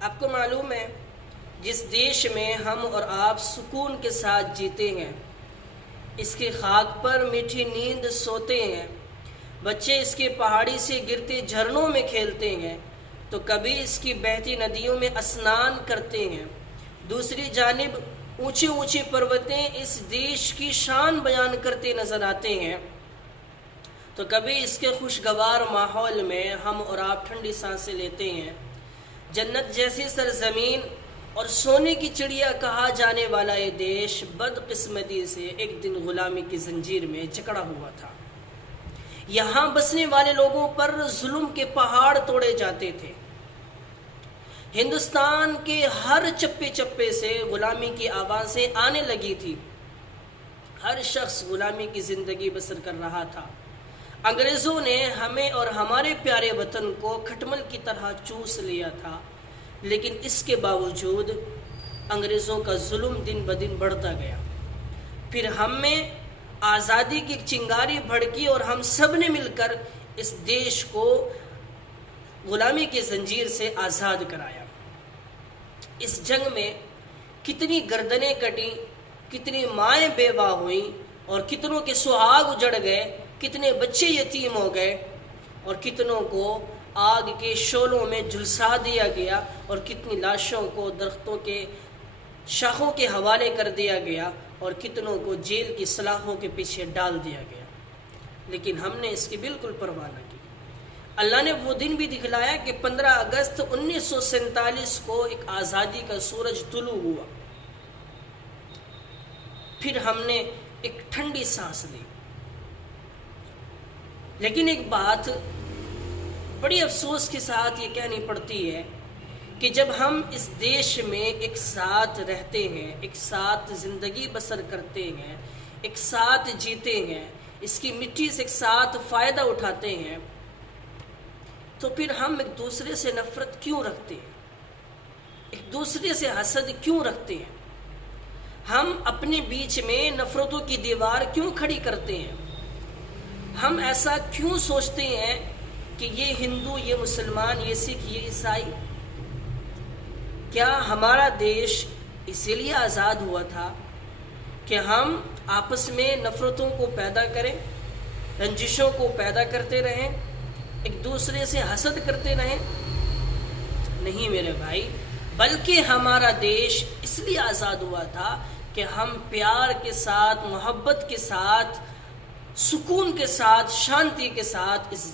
آپ کو معلوم ہے جس دیش میں ہم اور آپ سکون کے ساتھ جیتے ہیں، اس کی خاک پر میٹھی نیند سوتے ہیں، بچے اس کی پہاڑی سے گرتے جھرنوں میں کھیلتے ہیں تو کبھی اس کی بہتی ندیوں میں اسنان کرتے ہیں، دوسری جانب اونچی اونچی پروتیں اس دیش کی شان بیان کرتے نظر آتے ہیں تو کبھی اس کے خوشگوار ماحول میں ہم اور آپ ٹھنڈی سانسیں لیتے ہیں۔ جنت جیسی سرزمین اور سونے کی چڑیا کہا جانے والا یہ دیش بدقسمتی سے ایک دن غلامی کی زنجیر میں جکڑا ہوا تھا۔ یہاں بسنے والے لوگوں پر ظلم کے پہاڑ توڑے جاتے تھے۔ ہندوستان کے ہر چپے چپے سے غلامی کی آوازیں آنے لگی تھی، ہر شخص غلامی کی زندگی بسر کر رہا تھا۔ انگریزوں نے ہمیں اور ہمارے پیارے وطن کو کھٹمل کی طرح چوس لیا تھا، لیکن اس کے باوجود انگریزوں کا ظلم دن بدن بڑھتا گیا۔ پھر ہم میں آزادی کی چنگاری بھڑکی اور ہم سب نے مل کر اس دیش کو غلامی کی زنجیر سے آزاد کرایا۔ اس جنگ میں کتنی گردنیں کٹی، کتنی مائیں بیوہ ہوئیں اور کتنوں کے سہاگ اجڑ گئے، کتنے بچے یتیم ہو گئے اور کتنوں کو آگ کے شعلوں میں جھلسا دیا گیا اور کتنی لاشوں کو درختوں کے شاخوں کے حوالے کر دیا گیا اور کتنوں کو جیل کی سلاخوں کے پیچھے ڈال دیا گیا، لیکن ہم نے اس کی بالکل پرواہ نہ کی۔ اللہ نے وہ دن بھی دکھلایا کہ 15 اگست 1947 کو ایک آزادی کا سورج طلوع ہوا۔ پھر ہم نے ایک ٹھنڈی سانس لی، لیکن ایک بات بڑی افسوس کے ساتھ یہ کہنی پڑتی ہے کہ جب ہم اس دیش میں ایک ساتھ رہتے ہیں، ایک ساتھ زندگی بسر کرتے ہیں، ایک ساتھ جیتے ہیں، اس کی مٹی سے ایک ساتھ فائدہ اٹھاتے ہیں، تو پھر ہم ایک دوسرے سے نفرت کیوں رکھتے ہیں؟ ایک دوسرے سے حسد کیوں رکھتے ہیں؟ ہم اپنے بیچ میں نفرتوں کی دیوار کیوں کھڑی کرتے ہیں؟ ہم ایسا کیوں سوچتے ہیں کہ یہ ہندو، یہ مسلمان، یہ سکھ، یہ عیسائی؟ کیا ہمارا دیش اسی لیے آزاد ہوا تھا کہ ہم آپس میں نفرتوں کو پیدا کریں، رنجشوں کو پیدا کرتے رہیں، ایک دوسرے سے حسد کرتے رہیں؟ نہیں میرے بھائی، بلکہ ہمارا دیش اس لیے آزاد ہوا تھا کہ ہم پیار کے ساتھ، محبت کے ساتھ، سکون کے ساتھ، شانتی کے ساتھ اس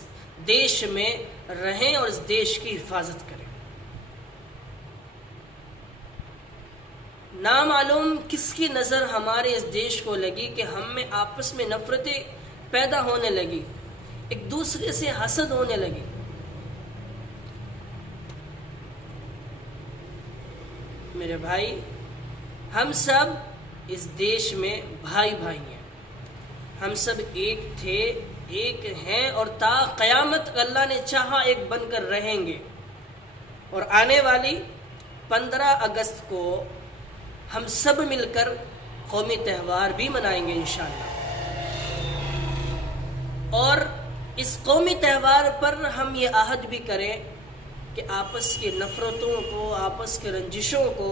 دیش میں رہیں اور اس دیش کی حفاظت کریں۔ نامعلوم کس کی نظر ہمارے اس دیش کو لگی کہ ہم میں آپس میں نفرتیں پیدا ہونے لگی، ایک دوسرے سے حسد ہونے لگی۔ میرے بھائی، ہم سب اس دیش میں بھائی بھائی ہیں، ہم سب ایک تھے، ایک ہیں اور تا قیامت اللہ نے چاہا ایک بن کر رہیں گے۔ اور آنے والی 15 اگست کو ہم سب مل کر قومی تہوار بھی منائیں گے انشاءاللہ، اور اس قومی تہوار پر ہم یہ عہد بھی کریں کہ آپس کی نفرتوں کو، آپس کے رنجشوں کو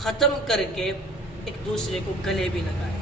ختم کر کے ایک دوسرے کو گلے بھی لگائیں۔